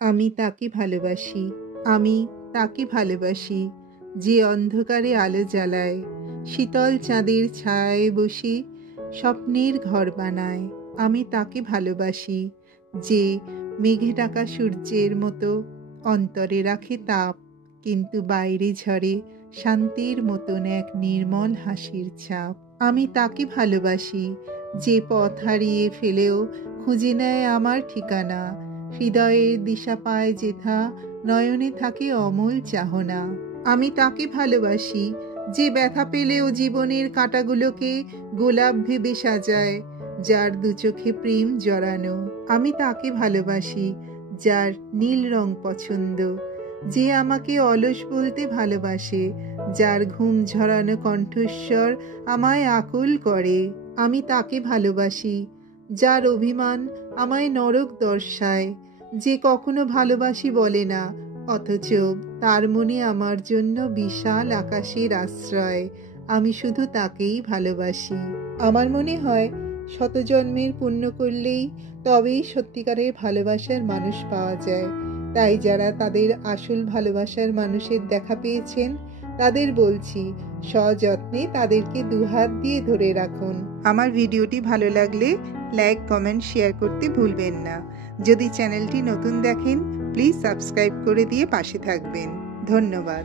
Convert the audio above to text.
আমি তাকে ভালোবাসি, আমি তাকে ভালোবাসি, যে অন্ধকারে আলো জ্বালায়, শীতল চাঁদের ছায়ায় বসে স্বপ্নের ঘর বানায়। আমি তাকে ভালোবাসি, যে মেঘে ঢাকা সূর্যের মতো অন্তরে রাখে তাপ, কিন্তু বাইরে ঝরে শান্তির মতন এক নির্মল হাসির ছাপ। আমি তাকে ভালোবাসি, যে পথ হারিয়ে ফেলেও খুঁজে নেয় আমার ঠিকানা, হৃদয়ের দিশা পায় যেথা, নয়নে থাকে অমল চাহনা। আমি তাকে ভালোবাসি, যে ব্যথা পেলেও জীবনের কাঁটাগুলোকে গোলাপ ভেবে সাজায়, যার দু চোখে প্রেম জড়ানো। আমি তাকে ভালোবাসি, যার নীল রং পছন্দ, যে আমাকে অলস বলতে ভালোবাসে, যার ঘুম ঝরানো কণ্ঠস্বর আমায় আকুল করে। আমি তাকে ভালোবাসি, যার অভিমান আমায় নরক দর্শায়, যে কখনো ভালোবাসি বলে না, অথচ তার মনে আমার জন্য বিশাল আকাশের আশ্রয়। আমি শুধু তাকেই ভালোবাসি। আমার মনে হয় শত জন্মের পুণ্য করলেই তবেই সত্যিকারের ভালোবাসার মানুষ পাওয়া যায়। তাই যারা তাদের আসল ভালোবাসার মানুষের দেখা পেয়েছেন, তাদের বলছি, সযত্নে তাদেরকে দুহাত দিয়ে ধরে রাখুন। আমার ভিডিওটি ভালো লাগলে লাইক, কমেন্ট, শেয়ার করতে ভুলবেন না। যদি চ্যানেলটি নতুন দেখেন, প্লিজ সাবস্ক্রাইব করে দিয়ে পাশে থাকবেন। ধন্যবাদ।